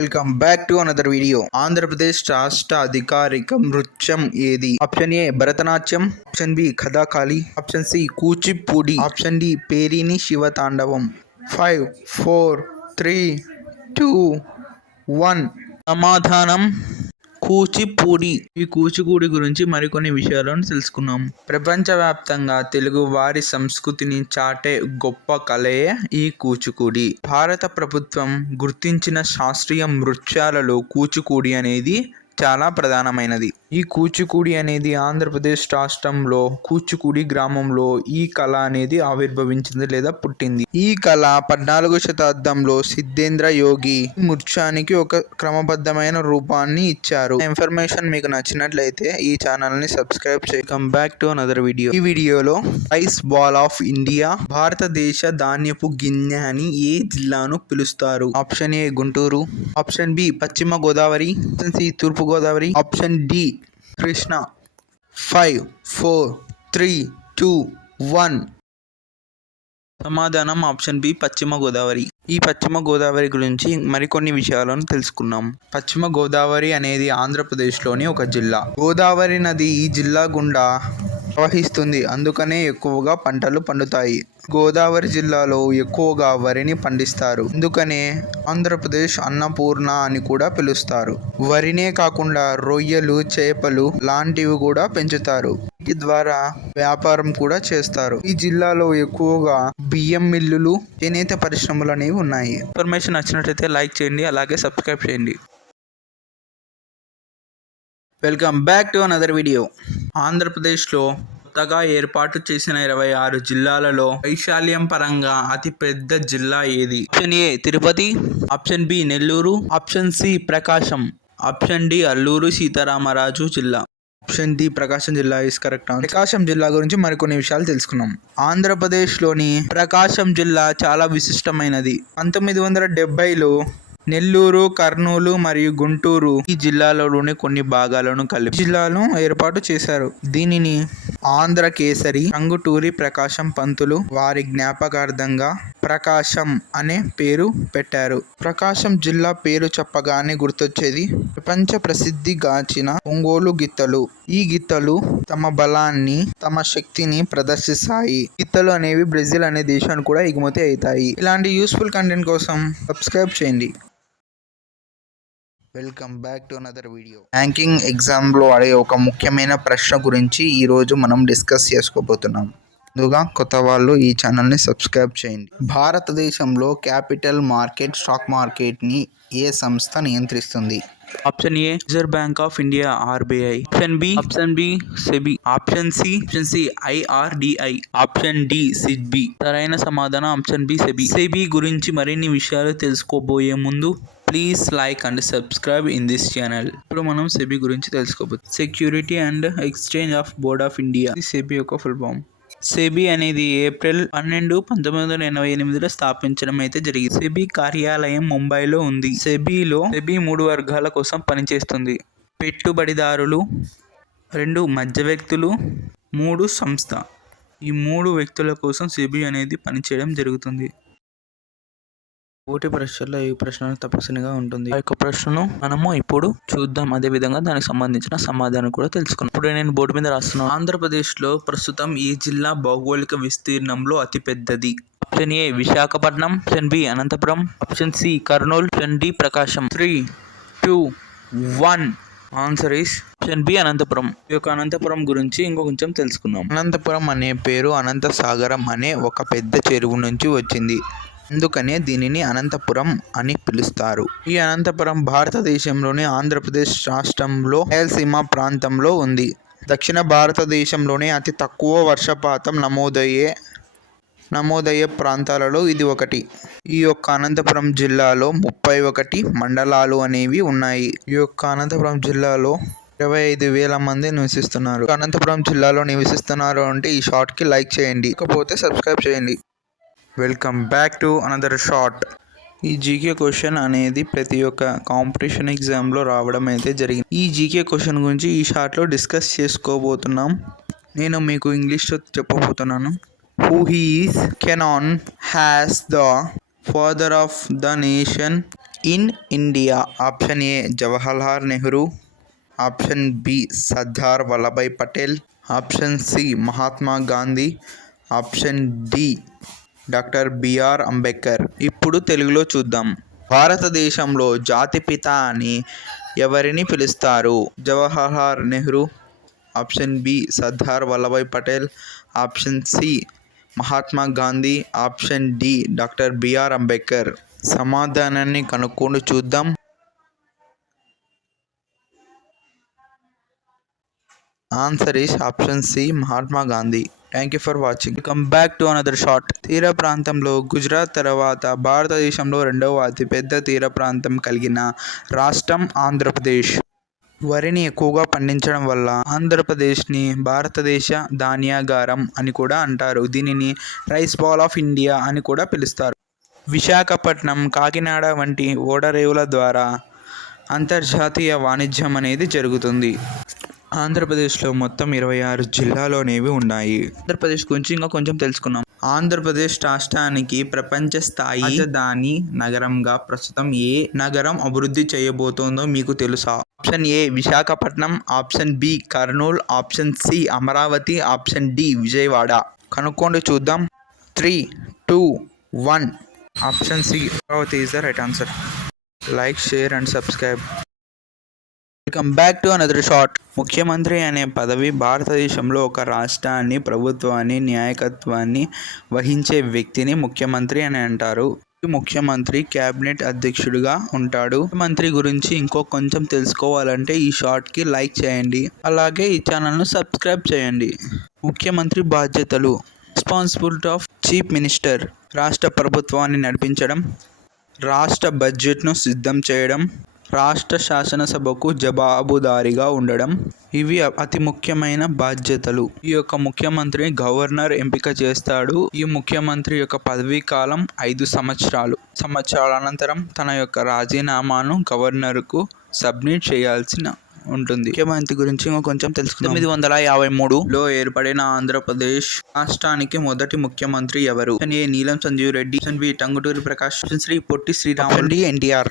Welcome back to another video. Andhra Pradesh రాష్ట్ర అధికారిక నృత్యం ఏది? Option A Bharatanatyam, option B Kathakali, option C Kuchipudi, option D Perini Sivatandavam. 5, 4, 3, 2, 1. సమాధానం కూచిపూడి. ఈ కూచిపూడి గురించి మరికొన్ని విషయాలను తెలుసుకున్నాం. ప్రపంచవ్యాప్తంగా తెలుగు వారి సంస్కృతిని చాటే గొప్ప కళయే ఈ కూచిపూడి. భారత ప్రభుత్వం గుర్తించిన శాస్త్రీయ నృత్యాలలో కూచిపూడి అనేది చాలా ప్రధానమైనది. ఈ కూచిపూడి అనేది ఆంధ్రప్రదేశ్ రాష్ట్రంలో కూచిపూడి గ్రామంలో ఈ కళ అనేది ఆవిర్భవించింది లేదా పుట్టింది. ఈ కళ 14వ శతాబ్దంలో సిద్ధేంద్ర యోగి నృత్యానికి ఒక క్రమబద్ధమైన రూపాన్ని ఇచ్చారు. ఇన్ఫర్మేషన్ మీకు నచ్చినట్లయితే ఈ ఛానల్ ని సబ్స్క్రైబ్ చేయండి. Come back to another video. ఈ వీడియోలో రైస్ బాల్ ఆఫ్ ఇండియా, భారతదేశ ధాన్యపు గిన్నె అని ఏ జిల్లాను పిలుస్తారు? Option A Guntur, option B Paschima Godavari, option C తూర్పు గోదావరి, ఆప్షన్ డి కృష్ణ. 5, 4, 3, 2, 1. సమాధానం ఆప్షన్ బి పశ్చిమ గోదావరి. ఈ పశ్చిమ గోదావరి గురించి మరికొన్ని విషయాలను తెలుసుకున్నాం. పశ్చిమ గోదావరి అనేది ఆంధ్రప్రదేశ్లోని ఒక జిల్లా. గోదావరి నది ఈ జిల్లా గుండా ప్రవహిస్తుంది, అందుకనే ఎక్కువగా పంటలు పండుతాయి. గోదావరి జిల్లాలో ఎక్కువగా వరిని పండిస్తారు, అందుకనే ఆంధ్రప్రదేశ్ అన్నపూర్ణ అని కూడా పిలుస్తారు. వరినే కాకుండా రొయ్యలు, చేపలు లాంటివి కూడా పెంచుతారు. వీటి ద్వారా వ్యాపారం కూడా చేస్తారు. ఈ జిల్లాలో ఎక్కువగా బియ్యం మిల్లులు, చేనేత పరిశ్రమలు అనేవి ఉన్నాయి. ఇన్ఫర్మేషన్ నచ్చినట్లయితే లైక్ చేయండి, అలాగే సబ్స్క్రైబ్ చేయండి. Welcome back to another video. ఆంధ్రప్రదేశ్లో కొత్తగా ఏర్పాటు చేసిన 26 జిల్లాలలో వైశాల్యం పరంగా అతి పెద్ద జిల్లా ఏది? Option A Tirupati, option B Nellore, option C Prakasam, option D Alluri Sitarama Raju జిల్లా. ఆప్షన్ డి ప్రకాశం జిల్లా ఇస్ కరెక్ట్. ప్రకాశం జిల్లా గురించి మరికొన్ని విషయాలు తెలుసుకున్నాం. ఆంధ్రప్రదేశ్లోని ప్రకాశం జిల్లా చాలా విశిష్టమైనది. 1970లో నెల్లూరు, కర్నూలు మరియు గుంటూరు ఈ జిల్లాలోని కొన్ని భాగాలను కలిపి జిల్లాను ఏర్పాటు చేశారు. దీనిని ఆంధ్ర కేసరి టంగుటూరి ప్రకాశం పంతులు వారి జ్ఞాపకార్థంగా ప్రకాశం అనే పేరు పెట్టారు. ప్రకాశం జిల్లా పేరు చెప్పగానే గుర్తొచ్చేది ప్రపంచ ప్రసిద్ధిగాంచిన ఒంగోలు గిత్తలు. ఈ గిత్తలు తమ బలాన్ని, తమ శక్తిని ప్రదర్శిస్తాయి. గిత్తలు అనేవి బ్రెజిల్ అనే దేశానికి కూడా ఎగుమతి అవుతాయి. ఇలాంటి యూస్ఫుల్ కంటెంట్ కోసం సబ్స్క్రైబ్ చేయండి. Welcome back to another video. Banking ఎగ్జామ్లో అడిగే ఒక ముఖ్యమైన ప్రశ్న గురించి ఈరోజు మనం డిస్కస్ చేసుకోబోతున్నాం. ముందుగా కొత్త వాళ్ళు ఈ ఛానల్ని సబ్స్క్రైబ్ చేయండి. భారతదేశంలో క్యాపిటల్ మార్కెట్, స్టాక్ మార్కెట్ని ఏ సంస్థ నియంత్రిస్తుంది? Option A Reserve Bank of India RBI, option B SEBI, option C IRDI, option D SIDBI. సరైన సమాధానం ఆప్షన్ బి సెబీ. సెబీ గురించి మరిన్ని విషయాలు తెలుసుకోబోయే ముందు please like and subscribe in this channel. ఇప్పుడు మనం సెబీ గురించి తెలుసుకోబోతున్నాం. Security and exchange of board of India. SEBI యొక్క ఫుల్ ఫామ్. సెబీ అనేది ఏప్రిల్ 12, 1988లో స్థాపించడం అయితే జరిగింది. సెబీ కార్యాలయం ముంబైలో ఉంది. సెబీ 3 వర్గాల కోసం పనిచేస్తుంది. పెట్టుబడిదారులు, 2 మధ్యవర్తులు, 3 సంస్థ. ఈ 3 వ్యక్తుల కోసం సెబీ అనేది పనిచేయడం జరుగుతుంది. పోటీ పరీక్షల్లో ఈ ప్రశ్న తప్పనిసరిగా ఉంటుంది. ఆ యొక్క ప్రశ్నను మనము ఇప్పుడు చూద్దాం. అదే విధంగా దానికి సంబంధించిన సమాధానం కూడా తెలుసుకున్నాం. ఇప్పుడు నేను బోర్డు మీద రాస్తున్నాను. ఆంధ్రప్రదేశ్లో ప్రస్తుతం ఈ జిల్లా భౌగోళిక విస్తీర్ణంలో అతి పెద్దది? Option A Visakhapatnam, option B Anantapuram, option C Kurnool, option D Prakasam. 3, 2, 1. Answer is option B Anantapuram. ఈ యొక్క అనంతపురం గురించి ఇంకొంచెం తెలుసుకుందాం. అనంతపురం అనే పేరు అనంత సాగరం అనే ఒక పెద్ద చెరువు నుంచి వచ్చింది, అందుకనే దీనిని అనంతపురం అని పిలుస్తారు. ఈ అనంతపురం భారతదేశంలోని ఆంధ్రప్రదేశ్ రాష్ట్రంలో రాయలసీమ ప్రాంతంలో ఉంది. దక్షిణ భారతదేశంలోనే అతి తక్కువ వర్షపాతం నమోదయ్యే ప్రాంతాలలో ఇది ఒకటి. ఈ యొక్క అనంతపురం జిల్లాలో 31 మండలాలు అనేవి ఉన్నాయి. ఈ యొక్క అనంతపురం జిల్లాలో 25,000 మంది నివసిస్తున్నారు. అనంతపురం జిల్లాలో నివసిస్తున్నారు అంటే ఈ షార్ట్కి లైక్ చేయండి, ఇకపోతే సబ్స్క్రైబ్ చేయండి. Welcome back to another short. ఈ జీకే క్వశ్చన్ అనేది ప్రతి ఒక్క కాంపిటీషన్ ఎగ్జామ్లో రావడం అయితే జరిగింది. ఈ జీకే క్వశ్చన్ గురించి ఈ షార్ట్లో డిస్కస్ చేసుకోబోతున్నాం. నేను మీకు ఇంగ్లీష్లో చెప్పబోతున్నాను. Who he is known as the father of the nation in India? Option A Jawaharlal Nehru, option B Sardar Vallabhbhai Patel, option C Mahatma Gandhi, option D doctor B R Ambedkar. ఇప్పుడు తెలుగులో చూద్దాం. భారతదేశంలో జాతిపిత అని ఎవరిని పిలుస్తారు? Jawaharlal Nehru, option B Sardar Vallabhbhai Patel, option C Mahatma Gandhi, option D doctor B R Ambedkar. సమాధానాన్ని కనుక్కొని చూద్దాం. Answer is option C Mahatma Gandhi. Thank you for watching. Welcome back to another short. తీర ప్రాంతంలో గుజరాత్ తర్వాత భారతదేశంలో రెండవ అతిపెద్ద తీర ప్రాంతం కలిగిన రాష్ట్రం ఆంధ్రప్రదేశ్. వరిని ఎక్కువగా పండించడం వల్ల ఆంధ్రప్రదేశ్ని భారతదేశ ధాన్యాగారం అని కూడా అంటారు. దీనిని రైస్ బాల్ ఆఫ్ ఇండియా అని కూడా పిలుస్తారు. విశాఖపట్నం, కాకినాడ వంటి ఓడరేవుల ద్వారా అంతర్జాతీయ వాణిజ్యం అనేది జరుగుతుంది. ఆంధ్రప్రదేశ్లో మొత్తం 26 జిల్లాలు అనేవి ఉన్నాయి. ఆంధ్రప్రదేశ్ గురించి ఇంకా కొంచెం తెలుసుకున్నాం. ఆంధ్రప్రదేశ్ రాష్ట్రానికి ప్రపంచ స్థాయి రాజధాని నగరంగా ప్రస్తుతం ఏ నగరం అభివృద్ధి చేయబోతోందో మీకు తెలుసా? Option A Visakhapatnam, option B Kurnool, option C Amaravati, option D Vijayawada. కనుక్కోండి చూద్దాం. 3, 2, 1. Option C Amaravati is the right answer. Like, share and subscribe. Welcome back to another short. ముఖ్యమంత్రి అనే పదవి భారతదేశంలో ఒక రాష్ట్రాన్ని, ప్రభుత్వాన్ని, నాయకత్వాన్ని వహించే వ్యక్తిని ముఖ్యమంత్రి అని అంటారు. ఈ ముఖ్యమంత్రి క్యాబినెట్ అధ్యక్షుడిగా ఉంటాడు. ముఖ్యమంత్రి గురించి ఇంకో కొంచెం తెలుసుకోవాలంటే ఈ షార్ట్కి లైక్ చేయండి, అలాగే ఈ ఛానల్ను సబ్స్క్రైబ్ చేయండి. ముఖ్యమంత్రి బాధ్యతలు: రెస్పాన్సిబిలిటీ ఆఫ్ చీఫ్ మినిస్టర్, రాష్ట్ర ప్రభుత్వాన్ని నడిపించడం, రాష్ట్ర బడ్జెట్ను సిద్ధం చేయడం, రాష్ట్ర శాసనసభకు జవాబుదారీగా ఉండడం. ఇవి అతి ముఖ్యమైన బాధ్యతలు. ఈ యొక్క ముఖ్యమంత్రి గవర్నర్ ఎంపిక చేస్తాడు. ఈ ముఖ్యమంత్రి యొక్క పదవీ కాలం 5 సంవత్సరాలు. సంవత్సరాల అనంతరం తన యొక్క రాజీనామాను గవర్నర్కు సబ్మిట్ చేయాల్సిన ఉంటుంది. ముఖ్యమంత్రి గురించి కొంచెం తెలుసుకుందాం. 1953లో ఏర్పడిన ఆంధ్రప్రదేశ్ రాష్ట్రానికి మొదటి ముఖ్యమంత్రి ఎవరు? Option A Neelam Sanjiva Reddy, option B Tanguturi Prakash, option C Potti Sriramulu, option D NTR.